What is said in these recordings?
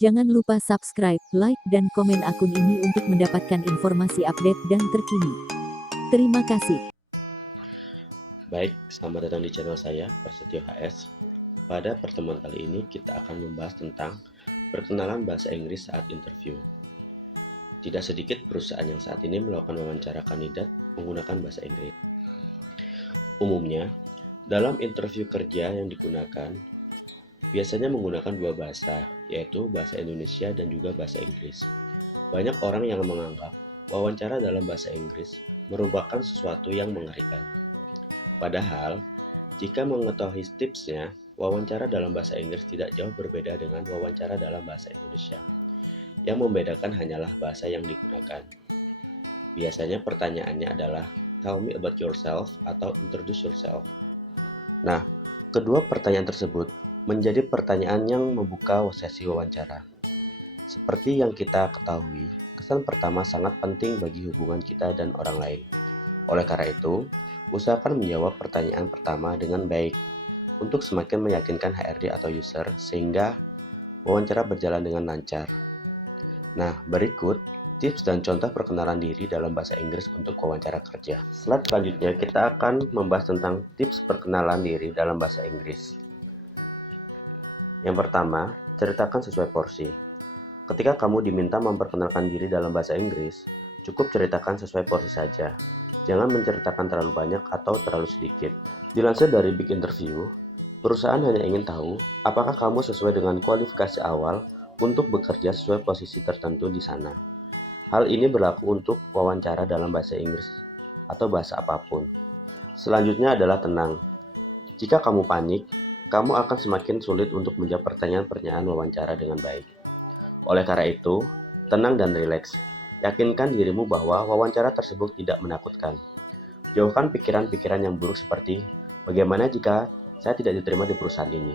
Jangan lupa subscribe, like, dan komen akun ini untuk mendapatkan informasi update dan terkini. Terima kasih. Baik, selamat datang di channel saya, Prasetyo HS. Pada pertemuan kali ini kita akan membahas tentang perkenalan bahasa Inggris saat interview. Tidak sedikit perusahaan yang saat ini melakukan wawancara kandidat menggunakan bahasa Inggris. Umumnya, dalam interview kerja yang digunakan, biasanya menggunakan dua bahasa, yaitu bahasa Indonesia dan juga bahasa Inggris. Banyak orang yang menganggap wawancara dalam bahasa Inggris merupakan sesuatu yang mengerikan. Padahal, jika mengetahui tipsnya, wawancara dalam bahasa Inggris tidak jauh berbeda dengan wawancara dalam bahasa Indonesia. Yang membedakan hanyalah bahasa yang digunakan. Biasanya pertanyaannya adalah, "Tell me about yourself" atau "Introduce yourself". Nah, kedua pertanyaan tersebut menjadi pertanyaan yang membuka sesi wawancara. Seperti yang kita ketahui, kesan pertama sangat penting bagi hubungan kita dan orang lain. Oleh karena itu, usahakan menjawab pertanyaan pertama dengan baik untuk semakin meyakinkan HRD atau user sehingga wawancara berjalan dengan lancar. Nah, berikut tips dan contoh perkenalan diri dalam bahasa Inggris untuk wawancara kerja. Slide selanjutnya kita akan membahas tentang tips perkenalan diri dalam bahasa Inggris. Yang pertama, ceritakan sesuai porsi. Ketika kamu diminta memperkenalkan diri dalam bahasa Inggris, cukup ceritakan sesuai porsi saja. Jangan menceritakan terlalu banyak atau terlalu sedikit. Dilansir dari Big Interview, perusahaan hanya ingin tahu apakah kamu sesuai dengan kualifikasi awal untuk bekerja sesuai posisi tertentu di sana. Hal ini berlaku untuk wawancara dalam bahasa Inggris atau bahasa apapun. Selanjutnya adalah tenang. Jika kamu panik, kamu akan semakin sulit untuk menjawab pertanyaan-pertanyaan wawancara dengan baik. Oleh karena itu, tenang dan rileks. Yakinkan dirimu bahwa wawancara tersebut tidak menakutkan. Jauhkan pikiran-pikiran yang buruk seperti, bagaimana jika saya tidak diterima di perusahaan ini?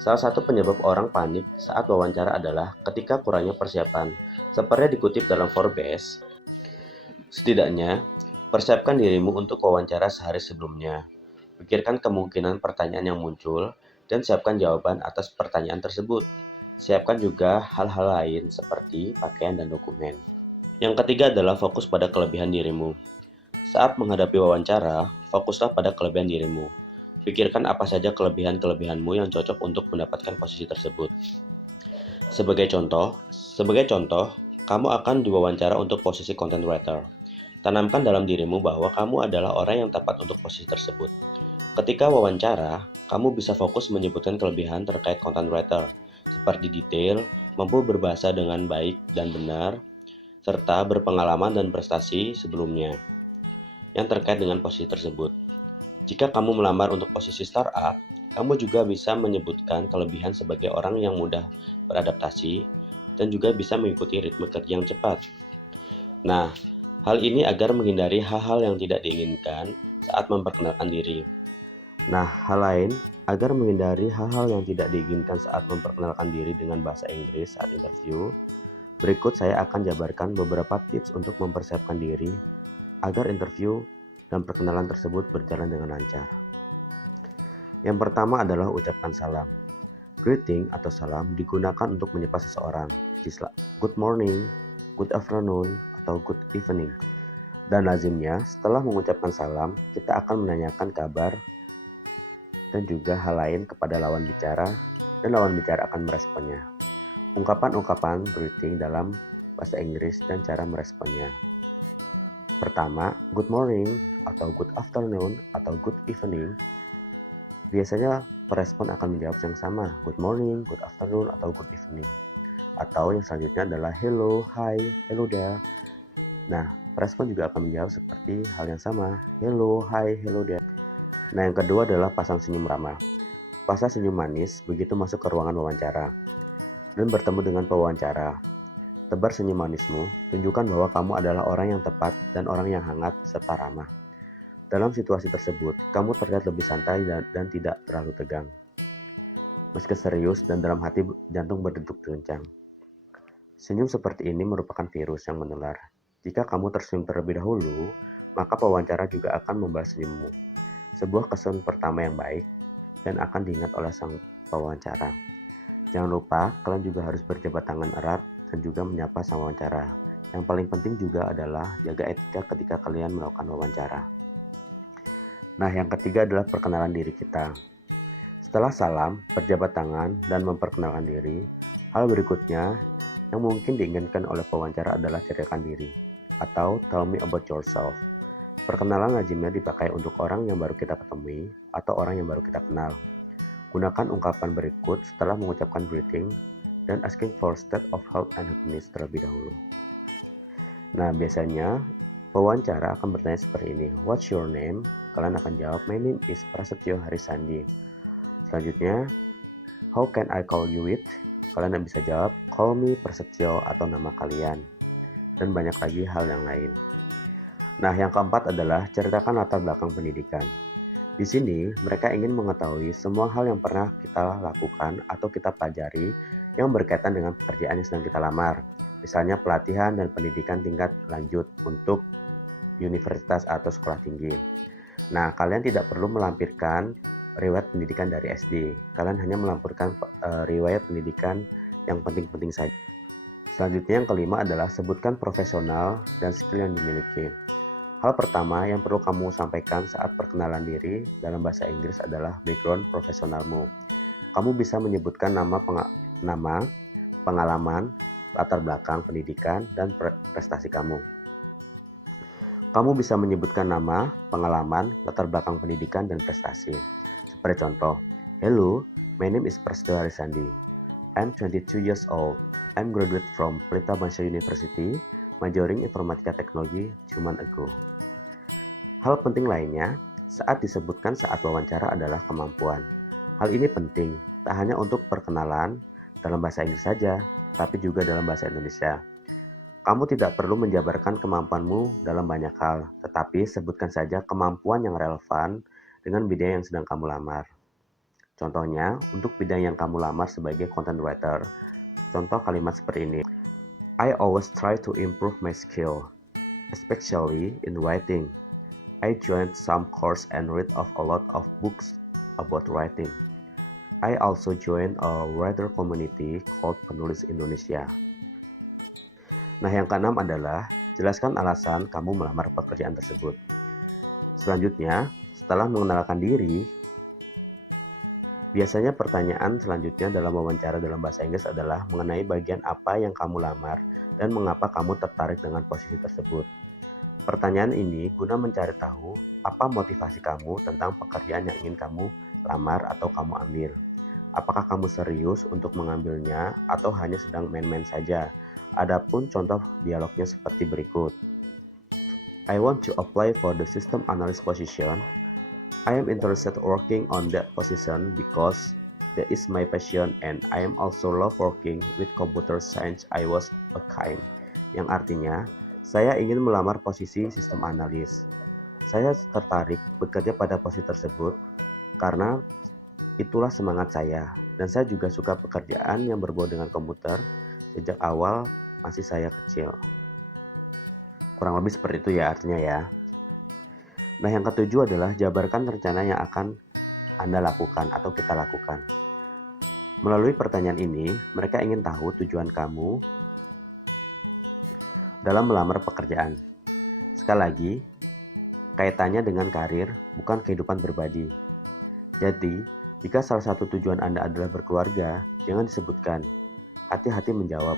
Salah satu penyebab orang panik saat wawancara adalah ketika kurangnya persiapan. Seperti dikutip dalam Forbes, setidaknya, persiapkan dirimu untuk wawancara sehari sebelumnya. Pikirkan kemungkinan pertanyaan yang muncul dan siapkan jawaban atas pertanyaan tersebut. Siapkan juga hal-hal lain seperti pakaian dan dokumen. Yang ketiga adalah fokus pada kelebihan dirimu. Saat menghadapi wawancara, fokuslah pada kelebihan dirimu. Pikirkan apa saja kelebihan-kelebihanmu yang cocok untuk mendapatkan posisi tersebut. Sebagai contoh, kamu akan diwawancara untuk posisi content writer. Tanamkan dalam dirimu bahwa kamu adalah orang yang tepat untuk posisi tersebut. Ketika wawancara, kamu bisa fokus menyebutkan kelebihan terkait content writer, seperti detail, mampu berbahasa dengan baik dan benar, serta berpengalaman dan prestasi sebelumnya yang terkait dengan posisi tersebut. Jika kamu melamar untuk posisi startup, kamu juga bisa menyebutkan kelebihan sebagai orang yang mudah beradaptasi dan juga bisa mengikuti ritme kerja yang cepat. Nah, hal ini agar menghindari hal-hal yang tidak diinginkan saat memperkenalkan diri. Nah, hal lain agar menghindari hal-hal yang tidak diinginkan saat memperkenalkan diri dengan bahasa Inggris saat interview, berikut saya akan jabarkan beberapa tips untuk mempersiapkan diri agar interview dan perkenalan tersebut berjalan dengan lancar. Yang pertama adalah ucapkan salam. Greeting atau salam digunakan untuk menyapa seseorang. Good morning, good afternoon, atau good evening. Dan lazimnya setelah mengucapkan salam, kita akan menanyakan kabar dan juga hal lain kepada lawan bicara, dan lawan bicara akan meresponnya. Ungkapan-ungkapan greeting dalam bahasa Inggris dan cara meresponnya. Pertama, good morning, atau good afternoon, atau good evening. Biasanya perespon akan menjawab yang sama, good morning, good afternoon, atau good evening. Atau yang selanjutnya adalah hello, hi, hello there. Nah, perespon juga akan menjawab seperti hal yang sama, hello, hi, hello there. Nah, yang kedua adalah pasang senyum ramah. Pasang senyum manis begitu masuk ke ruangan wawancara dan bertemu dengan pewawancara. Tebar senyum manismu, tunjukkan bahwa kamu adalah orang yang tepat dan orang yang hangat serta ramah. Dalam situasi tersebut, kamu terlihat lebih santai dan tidak terlalu tegang. Meski serius dan dalam hati jantung berdetak kencang. Senyum seperti ini merupakan virus yang menular. Jika kamu tersenyum terlebih dahulu, maka pewawancara juga akan membalas senyummu. Sebuah kesan pertama yang baik dan akan diingat oleh sang pewawancara. Jangan lupa, kalian juga harus berjabat tangan erat dan juga menyapa sama wawancara. Yang paling penting juga adalah jaga etika ketika kalian melakukan wawancara. Nah, yang ketiga adalah perkenalan diri kita. Setelah salam, berjabat tangan, dan memperkenalkan diri, hal berikutnya yang mungkin diinginkan oleh pewawancara adalah ceritakan diri, atau tell me about yourself. Perkenalan lazimnya dipakai untuk orang yang baru kita ketemui atau orang yang baru kita kenal. Gunakan ungkapan berikut setelah mengucapkan greeting dan asking for state of health and happiness terlebih dahulu. Nah, biasanya pewawancara akan bertanya seperti ini. What's your name? Kalian akan jawab, my name is Prasetyo Harisandi. Selanjutnya, how can I call you with? Kalian bisa jawab, call me Prasetyo atau nama kalian. Dan banyak lagi hal yang lain. Nah, yang keempat adalah ceritakan latar belakang pendidikan. Di sini, mereka ingin mengetahui semua hal yang pernah kita lakukan atau kita pelajari yang berkaitan dengan pekerjaan yang sedang kita lamar. Misalnya pelatihan dan pendidikan tingkat lanjut untuk universitas atau sekolah tinggi. Nah, kalian tidak perlu melampirkan riwayat pendidikan dari SD. Kalian hanya melampirkan riwayat pendidikan yang penting-penting saja. Selanjutnya yang kelima adalah sebutkan profesional dan skill yang dimiliki. Hal pertama yang perlu kamu sampaikan saat perkenalan diri dalam bahasa Inggris adalah background profesionalmu. Kamu bisa menyebutkan nama, pengalaman, latar belakang pendidikan, dan prestasi kamu. Kamu bisa menyebutkan nama, pengalaman, latar belakang pendidikan, dan prestasi. Seperti contoh, hello, my name is Prasetyo Harisandi. I'm 22 years old. I'm graduate from Pelita Bangsa University, majoring Informatika Teknologi 2 months ago. Hal penting lainnya saat disebutkan saat wawancara adalah kemampuan. Hal ini penting, tak hanya untuk perkenalan dalam bahasa Inggris saja, tapi juga dalam bahasa Indonesia. Kamu tidak perlu menjabarkan kemampuanmu dalam banyak hal, tetapi sebutkan saja kemampuan yang relevan dengan bidang yang sedang kamu lamar. Contohnya, untuk bidang yang kamu lamar sebagai content writer, contoh kalimat seperti ini. I always try to improve my skill, especially in writing. I joined some course and read a lot of books about writing. I also joined a writer community called Penulis Indonesia. Nah, yang keenam adalah jelaskan alasan kamu melamar pekerjaan tersebut. Selanjutnya, setelah mengenalkan diri, biasanya pertanyaan selanjutnya dalam wawancara dalam bahasa Inggris adalah mengenai bagian apa yang kamu lamar dan mengapa kamu tertarik dengan posisi tersebut. Pertanyaan ini guna mencari tahu apa motivasi kamu tentang pekerjaan yang ingin kamu lamar atau kamu ambil. Apakah kamu serius untuk mengambilnya atau hanya sedang main-main saja? Adapun contoh dialognya seperti berikut. I want to apply for the system analyst position. I am interested working on that position because that is my passion and I am also love working with computer science. I was a kind. Yang artinya, saya ingin melamar posisi sistem analis. Saya tertarik bekerja pada posisi tersebut karena itulah semangat saya. Dan saya juga suka pekerjaan yang berbau dengan komputer sejak awal masih saya kecil. Kurang lebih seperti itu ya artinya ya. Nah, yang ketujuh adalah jabarkan rencana yang akan Anda lakukan atau kita lakukan. Melalui pertanyaan ini, mereka ingin tahu tujuan kamu dalam melamar pekerjaan. Sekali lagi, kaitannya dengan karir, bukan kehidupan pribadi. Jadi, jika salah satu tujuan Anda adalah berkeluarga, jangan disebutkan. Hati-hati menjawab.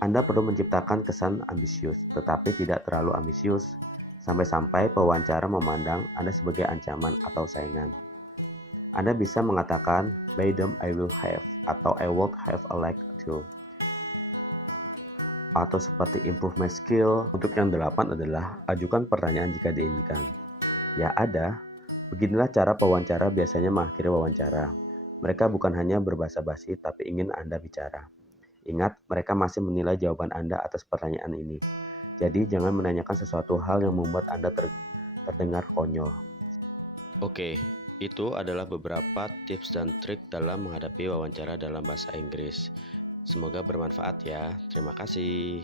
Anda perlu menciptakan kesan ambisius, tetapi tidak terlalu ambisius, sampai-sampai pewawancara memandang Anda sebagai ancaman atau saingan. Anda bisa mengatakan, by them I will have, atau I would have a like to. Atau seperti improve my skill. Untuk yang 8 adalah ajukan pertanyaan jika diinginkan. Ya ada, beginilah cara pewawancara biasanya mengakhiri wawancara. Mereka bukan hanya berbahasa basi, tapi ingin Anda bicara. Ingat, mereka masih menilai jawaban Anda atas pertanyaan ini. Jadi, jangan menanyakan sesuatu hal yang membuat Anda terdengar konyol. Oke, itu adalah beberapa tips dan trik dalam menghadapi wawancara dalam bahasa Inggris. Semoga bermanfaat ya. Terima kasih.